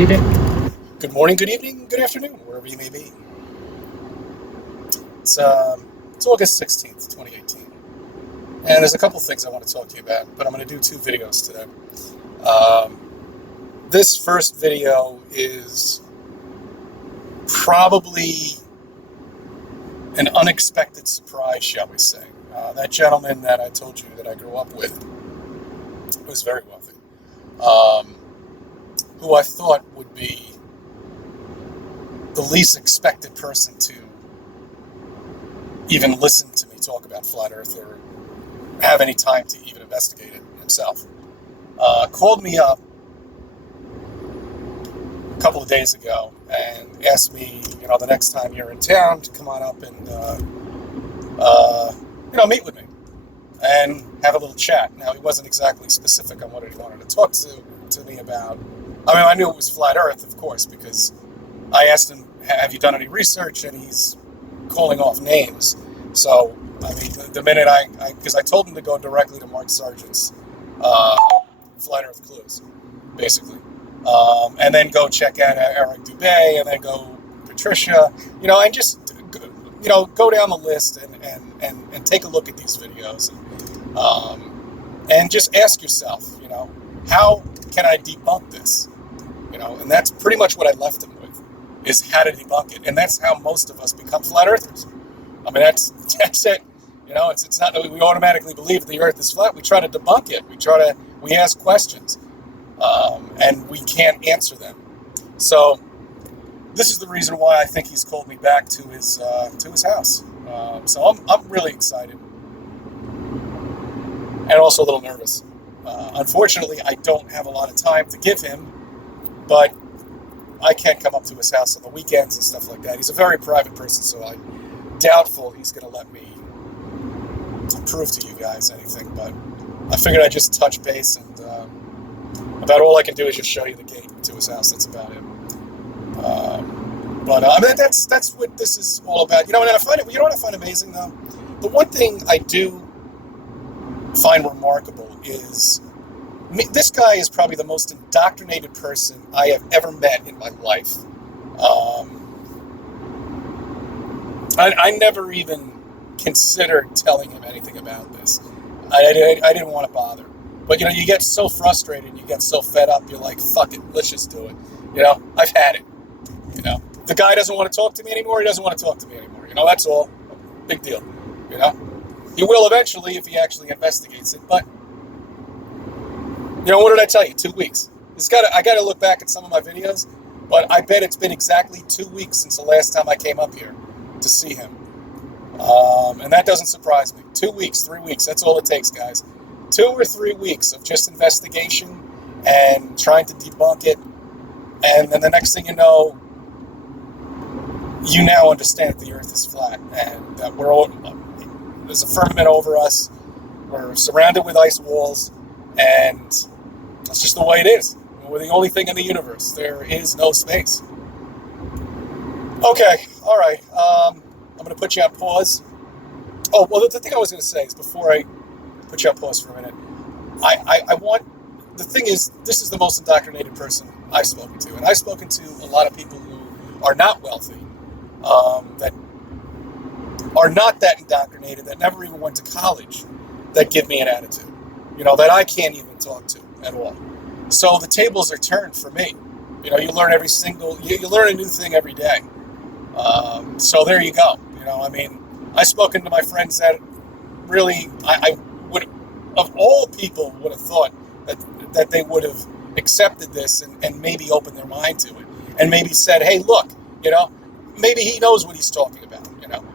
you there. Good morning, good evening, good afternoon, wherever you may be. It's August 16th, 2018. And there's a couple things I want to talk to you about, but I'm going to do two videos today. This first video is probably an unexpected surprise, shall we say. That gentleman that I told you that I grew up with was very wealthy, who I thought would be the least expected person to even listen to me talk about flat Earth or have any time to even investigate it himself. Called me up a couple of days ago and asked me, the next time you're in town to come on up and, meet with me and have a little chat. Now, he wasn't exactly specific on what he wanted to talk to me about. I knew it was flat Earth, of course, because I asked him, have you done any research? And he's calling off names. So, the minute because I told him to go directly to Mark Sargent's Flat Earth Clues, basically. And then go check out Eric Dubay, and then go Patricia, and just, go down the list and take a look at these videos. And just ask yourself, how can I debunk this? And that's pretty much what I left him with, is how to debunk it. And that's how most of us become flat earthers. That's it. It's not that we automatically believe the earth is flat. We try to debunk it. We ask questions, and we can't answer them. So this is the reason why I think he's called me back to his house. So I'm really excited, and also a little nervous. Unfortunately, I don't have a lot of time to give him, but I can come up to his house on the weekends and stuff like that. He's a very private person, so I'm doubtful he's going to let me prove to you guys anything. But I figured I'd just touch base, and about all I can do is just show you the gate to his house. That's about it. That's what this is all about. And I find it. What I find amazing, though? The one thing I do find remarkable is this guy is probably the most indoctrinated person I have ever met in my life. I never even considered telling him anything about this. I didn't want to bother. But, you get so frustrated, you get so fed up, you're like, fuck it, let's just do it. I've had it. If the guy doesn't want to talk to me anymore, he doesn't want to talk to me anymore. That's all. Big deal. He will eventually if he actually investigates it. But, what did I tell you? 2 weeks. I got to look back at some of my videos, but I bet it's been exactly 2 weeks since the last time I came up here to see him. And that doesn't surprise me. 2 weeks, 3 weeks, that's all it takes, guys. 2 or 3 weeks of just investigation and trying to debunk it. And then the next thing you know, you now understand that the earth is flat and that there's a firmament over us. We're surrounded with ice walls, and that's just the way it is. We're the only thing in the universe. There is no space. Okay, all right. I'm going to put you on pause. Oh, well, the thing I was going to say is before I put you on pause for a minute, the thing is, this is the most indoctrinated person I've spoken to. And I've spoken to a lot of people who are not wealthy, that are not that indoctrinated, that never even went to college, that give me an attitude, that I can't even talk to at all. So the tables are turned for me. You learn you learn a new thing every day. So there you go. I've spoken to my friends that really, I would, of all people, would have thought that they would have accepted this and maybe opened their mind to it and maybe said, hey, look, maybe he knows what he's talking about,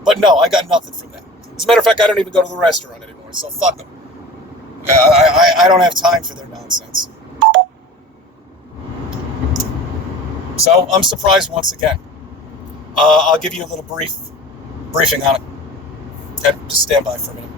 But no, I got nothing from them. As a matter of fact, I don't even go to the restaurant anymore, so fuck them. I don't have time for their nonsense. So I'm surprised once again. I'll give you a little briefing on it. Okay, just stand by for a minute.